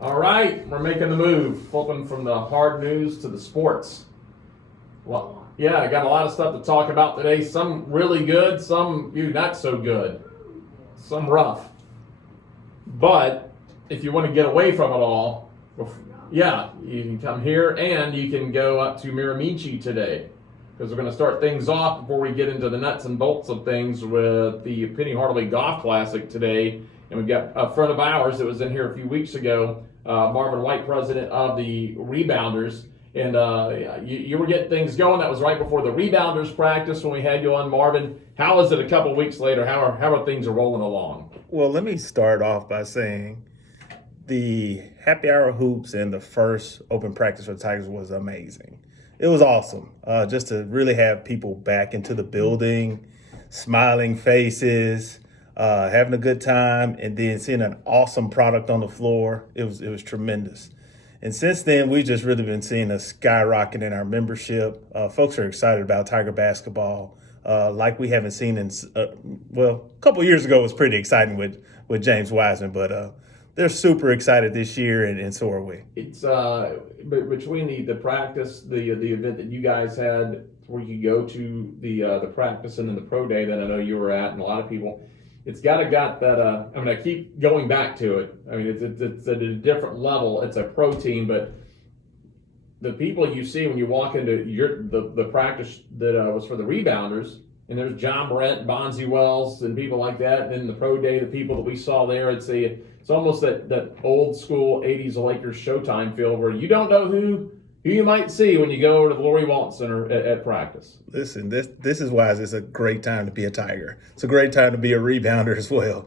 All right, we're making the move, flipping from the hard news to the sports. Well, yeah, I got a lot of stuff to talk about today. Some really good, some not so good, some rough. But if you want to get away from it all, yeah, you can come here and you can go up to Miramichi today because we're going to start things off before we get into the nuts and bolts of things with the Penny Hardaway Golf Classic today. And we've got a friend of ours that was in here a few weeks ago, Marvin White, president of the Rebounders. And you were getting things going. That was right before the Rebounders practice when we had you on, Marvin. How is it a couple weeks later? How are things rolling along? Well, let me start off by saying the happy hour hoops and the first open practice for the Tigers was amazing. It was awesome just to really have people back into the building, smiling faces, having a good time, and then seeing an awesome product on the floor. It was tremendous. And since then, we've just really been seeing a skyrocket in our membership. Folks are excited about Tiger basketball, like we haven't seen in, a couple years ago was pretty exciting with James Wiseman, but they're super excited this year, and so are we. It's between the practice, the event that you guys had where you go to the practice and then the pro day that I know you were at, and a lot of people. It's got that. I keep going back to it. I mean, it's at a different level. It's a pro team, but the people you see when you walk into the practice that was for the Rebounders, and there's John Morant, Bonzi Wells, and people like that. And then the pro day, the people that we saw there, it's almost that old school '80s Lakers Showtime feel where you don't know who you might see when you go over to the Lori Walton Center at practice. Listen, this is why it's a great time to be a Tiger. It's a great time to be a rebounder as well.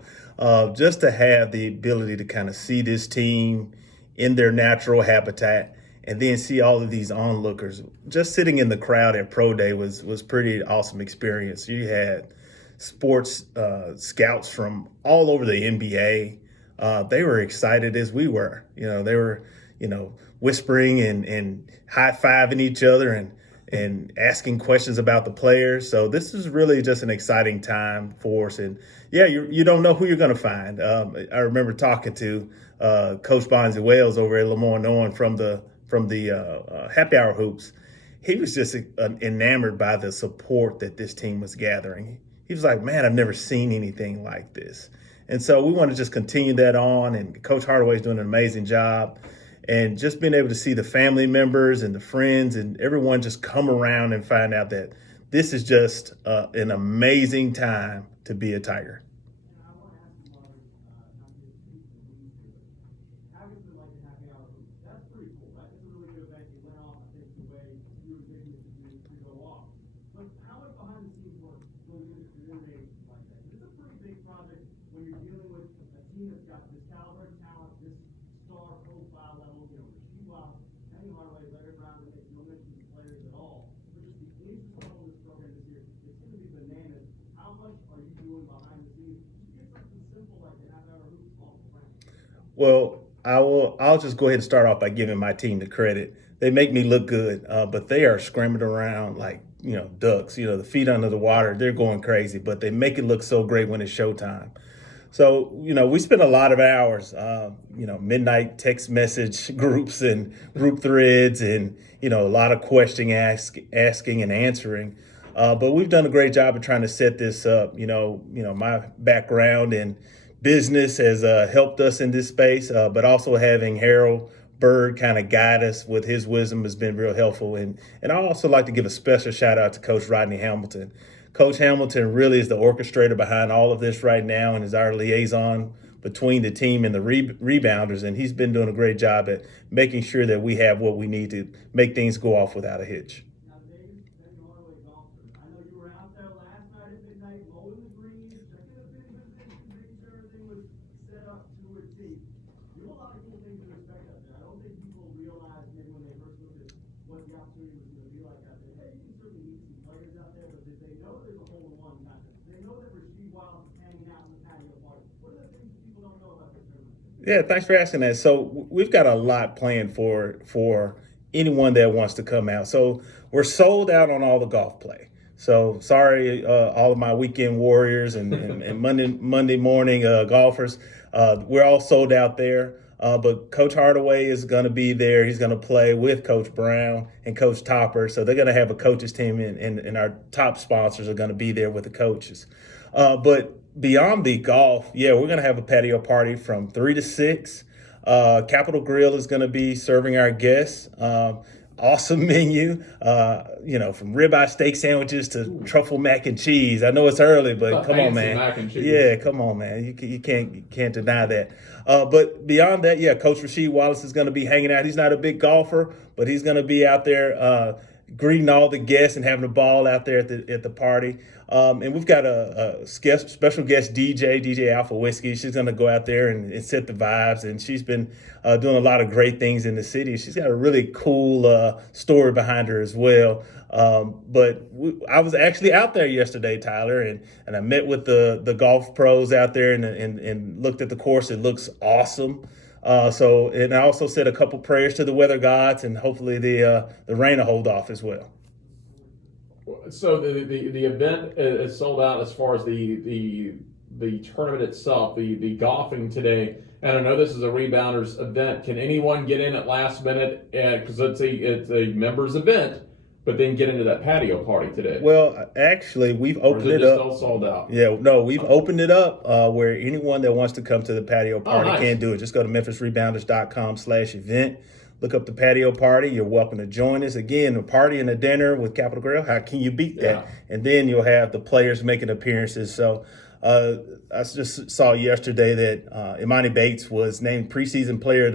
Just to have the ability to kind of see this team in their natural habitat and then see all of these onlookers. Just sitting in the crowd at Pro Day was pretty awesome experience. You had sports scouts from all over the NBA. They were excited as we were. They were, whispering and high-fiving each other and asking questions about the players. So this is really just an exciting time for us. And yeah, you don't know who you're going to find. I remember talking to Coach Bonzi Wells over at Lemoyne from the happy hour hoops. He was just enamored by the support that this team was gathering. He was like, man, I've never seen anything like this. And so we want to just continue that on. And Coach Hardaway is doing an amazing job. And just being able to see the family members and the friends and everyone just come around and find out that this is just an amazing time to be a Tiger. Well, I'll just go ahead and start off by giving my team the credit. They make me look good, but they are scrambling around like, ducks, the feet under the water. They're going crazy, but they make it look so great when it's showtime. So, we spend a lot of hours, midnight text message groups and group threads and, a lot of asking and answering. But we've done a great job of trying to set this up. My background in business has helped us in this space, but also having Harold Bird kind of guide us with his wisdom has been real helpful. And I also like to give a special shout out to Coach Rodney Hamilton. Coach Hamilton really is the orchestrator behind all of this right now and is our liaison between the team and the rebounders. And he's been doing a great job at making sure that we have what we need to make things go off without a hitch. Yeah, thanks for asking that. So we've got a lot planned for anyone that wants to come out. So we're sold out on all the golf play. So sorry, all of my weekend warriors and Monday morning golfers. We're all sold out there. But Coach Hardaway is going to be there. He's going to play with Coach Brown and Coach Topper. So they're going to have a coaches team, and our top sponsors are going to be there with the coaches. But beyond the golf, yeah, we're going to have a patio party from 3 to 6. Capitol Grill is going to be serving our guests. Awesome menu, from ribeye steak sandwiches to truffle mac and cheese. I know it's early, but come on, man. Mac and cheese. Yeah, come on, man. You can't deny that. But beyond that, yeah, Coach Rasheed Wallace is going to be hanging out. He's not a big golfer, but he's going to be out there greeting all the guests and having a ball out there at the party. And we've got a special guest DJ Alpha Whiskey. She's going to go out there and set the vibes. And she's been doing a lot of great things in the city. She's got a really cool story behind her as well. I was actually out there yesterday, Tyler, and I met with the golf pros out there and looked at the course. It looks awesome. And I also said a couple prayers to the weather gods, and hopefully the rain will hold off as well. So the event is sold out as far as the tournament itself, the golfing today. And I know this is a Rebounders event. Can anyone get in at last minute? Because it's a members event, but then get into that patio party today. Well, actually, we've opened it up. All sold out? Yeah, no, we've opened it up where anyone that wants to come to the patio party nice. can do it. Just go to memphisrebounders.com/event. Look up the patio party. You're welcome to join us. Again, a party and a dinner with Capitol Grill. How can you beat that? Yeah. And then you'll have the players making appearances. So I just saw yesterday that Imani Bates was named freshman player of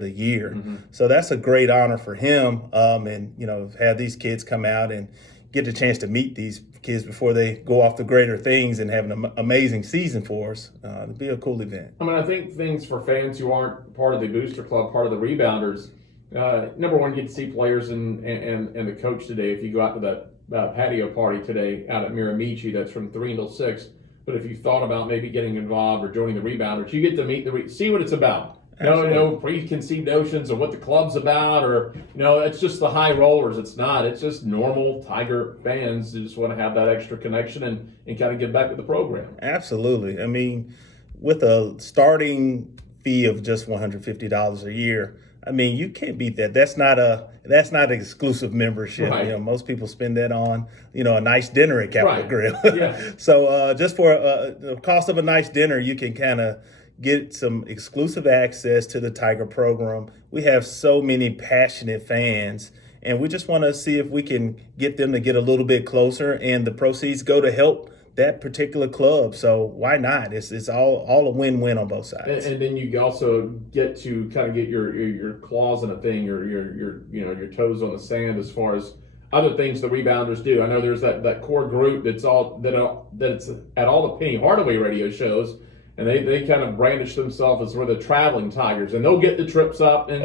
the year. Mm-hmm. So that's a great honor for him. And have these kids come out and get a chance to meet these kids before they go off to greater things and have an amazing season for us. It'll be a cool event. I mean, I think things for fans who aren't part of the Booster Club, part of the Rebounders, number one, get to see players and the coach today. If you go out to that patio party today out at Miramichi, that's from 3 until 6. But if you thought about maybe getting involved or joining the Rebounders, you get to meet see what it's about. No preconceived notions of what the club's about, or it's just the high rollers. It's not. It's just normal Tiger fans who just want to have that extra connection and kind of give back to the program. Absolutely. I mean, with a starting fee of just $150 a year, I mean, you can't beat that. That's not an exclusive membership. Right. Most people spend that on a nice dinner at Capitol Right. Grill. Yeah. So just for the cost of a nice dinner, you can kind of get some exclusive access to the Tiger program. We have so many passionate fans, and we just want to see if we can get them to get a little bit closer, and the proceeds go to help that particular club. So why not? It's all a win-win on both sides. And then you also get to kind of get your claws in a thing, your toes on the sand as far as other things the Rebounders do. I know there's that core group that's at all the Penny Hardaway radio shows. And they kind of brandish themselves as we're the traveling Tigers, and they'll get the trips up, and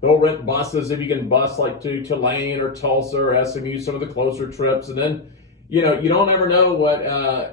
they'll rent buses if you can bus like to Tulane or Tulsa or SMU, some of the closer trips, and then you don't ever know what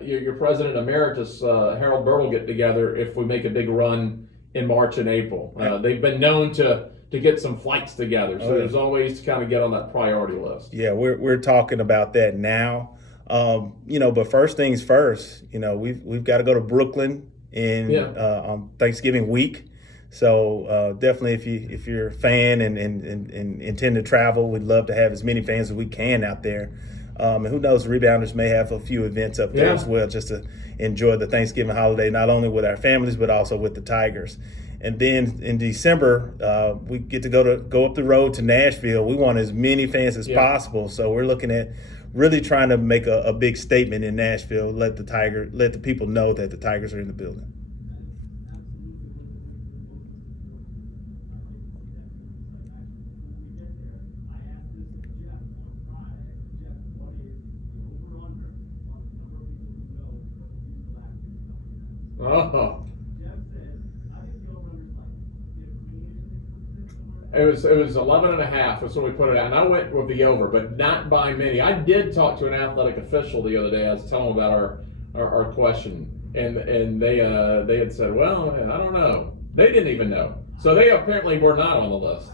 your president emeritus Harold Bird will get together if we make a big run in March and April. They've been known to get some flights together, so there's always to kind of get on that priority list. Yeah, we're talking about that now, but first things first. We've got to go to Brooklyn on Thanksgiving week. So definitely if you're a fan and intend to travel, we'd love to have as many fans as we can out there. And who knows, the Rebounders may have a few events up there as well, just to enjoy the Thanksgiving holiday, not only with our families, but also with the Tigers. And then in December, we get to go up the road to Nashville. We want as many fans as possible. So we're looking at really trying to make a big statement in Nashville, let the people know that the Tigers are in the building. Oh. It was 11.5. That's what we put it at, and I went with the over, but not by many. I did talk to an athletic official the other day. I was telling them about our question, and they had said, well, I don't know. They didn't even know, so they apparently were not on the list.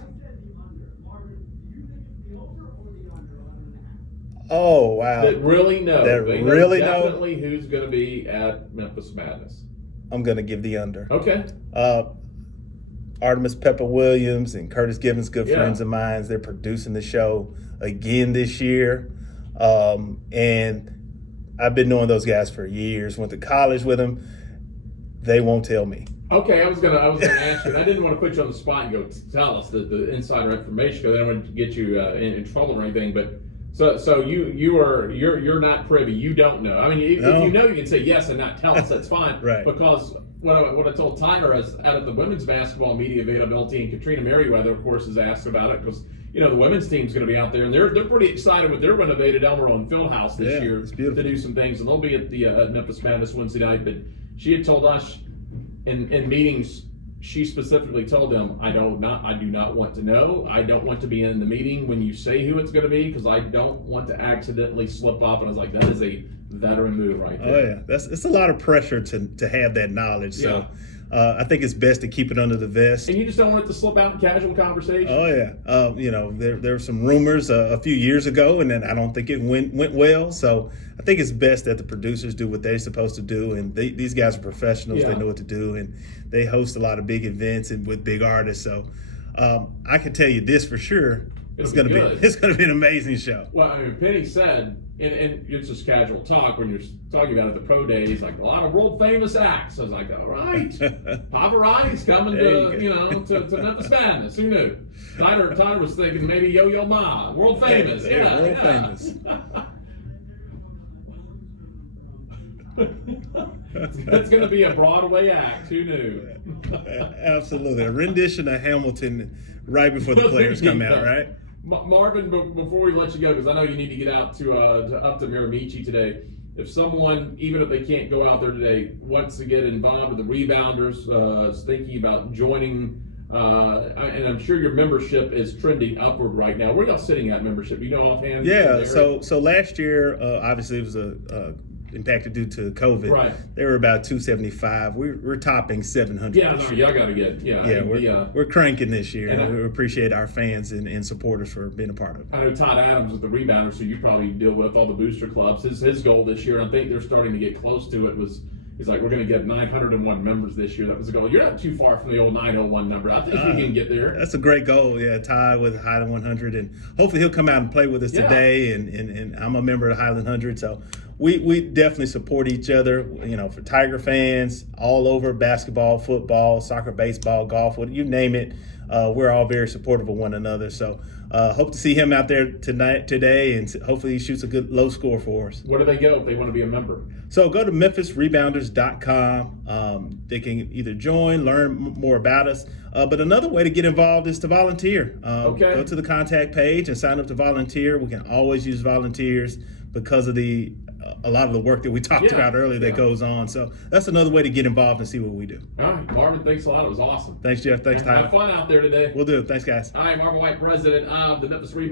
Oh wow! That really know. They really know definitely who's going to be at Memphis Madness. I'm going to give the under. Okay. Artemis Pepper Williams and Curtis Gibbons, good Yeah. friends of mine. They're producing the show again this year. And I've been knowing those guys for years. Went to college with them. They won't tell me. Okay, I was gonna ask you. And I didn't want to put you on the spot and go tell us the insider information because I don't want to get you in trouble or anything. But so you're not privy. You don't know. I mean, if you know, you can say yes and not tell us. That's fine. Right. Because what I told Tyler is out of the women's basketball media availability, and Katrina Merriweather, of course, has asked about it because the women's team's going to be out there and they're pretty excited with their renovated Elmero and Fieldhouse this year to do some things, and they'll be at the Memphis Madness Wednesday night. But she had told us in meetings, she specifically told them, I do not want to know. I don't want to be in the meeting when you say who it's going to be because I don't want to accidentally slip up. And I was like, that is a veteran move right there. Oh yeah, it's a lot of pressure to have that knowledge. So I think it's best to keep it under the vest. And you just don't want it to slip out in casual conversation. Oh yeah, there were some rumors a few years ago, and then I don't think it went well. So I think it's best that the producers do what they're supposed to do, and these guys are professionals. Yeah. They know what to do, and they host a lot of big events and with big artists. So I can tell you this for sure. It's gonna be an amazing show. Well, I mean, Penny said, and it's just casual talk when you're talking about it at the pro day. He's like, a lot of world famous acts. I was like, all right, Pavarotti's coming to Memphis Madness. Who knew? Tyler was thinking maybe Yo-Yo Ma, world famous. World famous. It's going to be a Broadway act. Who knew? Absolutely, a rendition of Hamilton right before the players come out, right? Marvin, before we let you go, because I know you need to get out to up to Miramichi today. If someone, even if they can't go out there today, wants to get involved with the Rebounders, is thinking about joining, and I'm sure your membership is trending upward right now. Where y'all sitting at membership? You know offhand? Yeah. So last year, obviously, it was impacted due to COVID. Right. They were about 275. We're topping 700. Yeah, no, y'all got to get. We're cranking this year. And we appreciate our fans and supporters for being a part of it. I know Todd Adams with the Rebounders, who you probably deal with all the booster clubs. His goal this year, I think they're starting to get close to it. He's like, we're going to get 901 members this year. That was the goal. You're not too far from the old 901 number. I think you can get there. That's a great goal. Yeah, tied with Highland 100, and hopefully he'll come out and play with us today. And I'm a member of the Highland 100, so we definitely support each other. For Tiger fans all over, basketball, football, soccer, baseball, golf, you name it. We're all very supportive of one another. So hope to see him out there today, and hopefully he shoots a good low score for us. Where do they go if they want to be a member? So go to MemphisRebounders.com. They can either join, learn more about us. But another way to get involved is to volunteer. Go to the contact page and sign up to volunteer. We can always use volunteers because of a lot of the work that we talked about earlier that goes on. So that's another way to get involved and see what we do. All right, Marvin, thanks a lot. It was awesome. Thanks, Jeff. Thanks, Tyler. Have fun out there today. We'll do it. Thanks, guys. All right, Marvin White, president of the Memphis Rebounders.